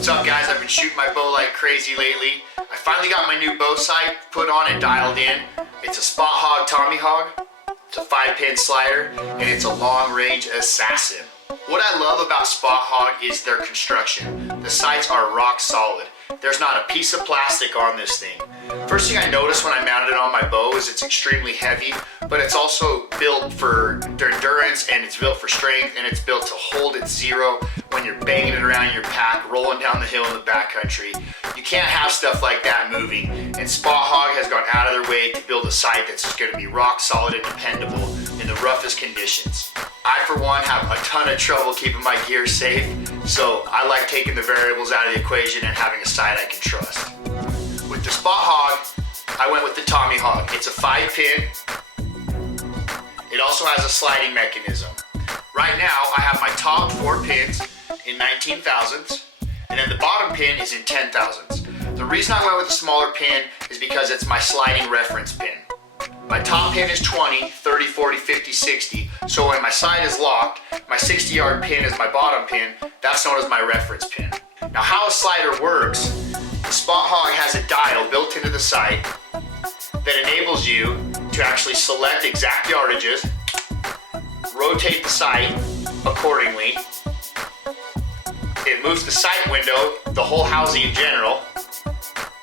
What's up, guys? I've been shooting my bow like crazy lately. I finally got my new bow sight put on and dialed in. It's a Spot Hogg Tommy Hogg. It's a 5-pin slider, and it's a long-range assassin. What I love about Spot Hogg is their construction. The sights are rock solid. There's not a piece of plastic on this thing. First thing I noticed when I mounted it on my bow is it's extremely heavy, but it's also built for endurance, and it's built for strength, and it's built to hold at zero when you're banging it around your pack, rolling down the hill in the backcountry. You can't have stuff like that moving, and Spot Hogg has gone out of their way to build a sight that's just going to be rock solid and dependable in the roughest conditions. I, for one, have a ton of trouble keeping my gear safe, so I like taking the variables out of the equation and having a sight I can trust. With the Spot Hogg, I went with the Tommy Hogg. It's a 5-pin. It also has a sliding mechanism. Right now, I have my top 4 pins in 19 thousandths, and then the bottom pin is in 10 thousandths. The reason I went with a smaller pin is because it's my sliding reference pin. My top pin is 20, 30, 40, 50, 60, so when my sight is locked, my 60-yard pin is my bottom pin. That's known as my reference pin. Now, how a slider works, the Spot Hogg has a dial built into the sight that enables you to actually select exact yardages, rotate the sight accordingly. It moves the sight window, the whole housing in general,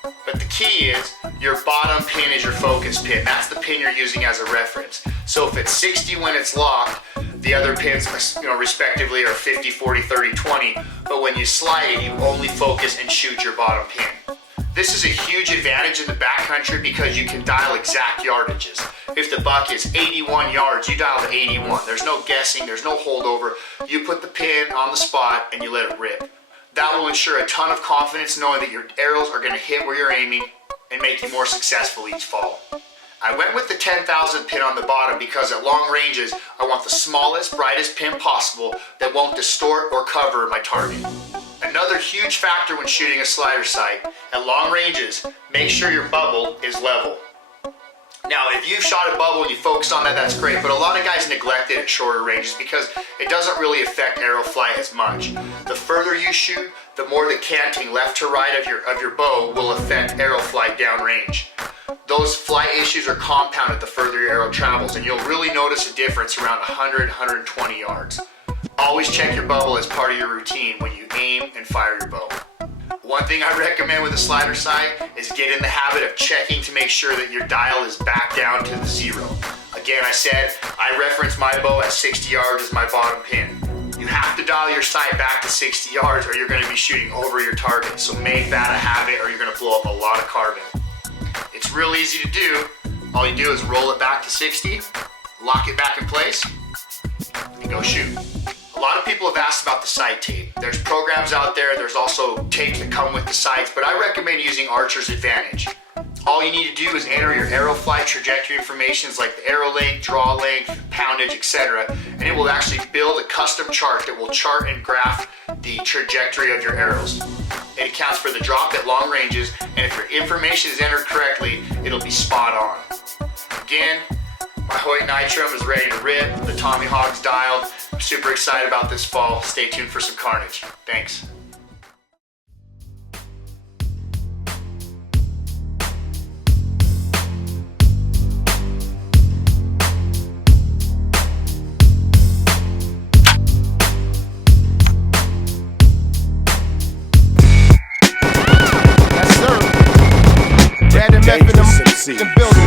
but the key is your bottom pin is your focus pin. That's the pin you're using as a reference. So if it's 60 when it's locked, the other pins, respectively are 50, 40, 30, 20, but when you slide it, you only focus and shoot your bottom pin. This is a huge advantage in the backcountry because you can dial exact yardages. If the buck is 81 yards, you dial to 81. There's no guessing, there's no holdover. You put the pin on the spot and you let it rip. That will ensure a ton of confidence knowing that your arrows are going to hit where you're aiming and make you more successful each fall. I went with the 10,000th pin on the bottom because at long ranges, I want the smallest, brightest pin possible that won't distort or cover my target. Another huge factor when shooting a slider sight, at long ranges, make sure your bubble is level. Now, if you've shot a bubble and you focus on that, that's great, but a lot of guys neglect it at shorter ranges because it doesn't really affect arrow flight as much. The further you shoot, the more the canting left to right of your bow will affect arrow flight downrange. Those flight issues are compounded the further your arrow travels, and you'll really notice a difference around 100, 120 yards. Always check your bubble as part of your routine when you aim and fire your bow. One thing I recommend with a slider sight is get in the habit of checking to make sure that your dial is back down to the 0. Again, I said I reference my bow at 60 yards as my bottom pin. You have to dial your sight back to 60 yards or you're going to be shooting over your target, so make that a habit or you're going to blow up a lot of carbon. It's real easy to do. All you do is roll it back to 60, lock it back in place, and go shoot. A lot of people have asked about the sight tape. There's programs out there, there's also tapes that come with the sights, but I recommend using Archer's Advantage. All you need to do is enter your arrow flight trajectory information like the arrow length, draw length, poundage, etc., and it will actually build a custom chart that will chart and graph the trajectory of your arrows. It accounts for the drop at long ranges, and if your information is entered correctly, it'll be spot on. Again, my Hoyt Nitrum is ready to rip, the Tommy Hogg's dialed. I'm super excited about this fall. Stay tuned for some carnage. Thanks. Yes, sir. Brandon Method, I'm in the building.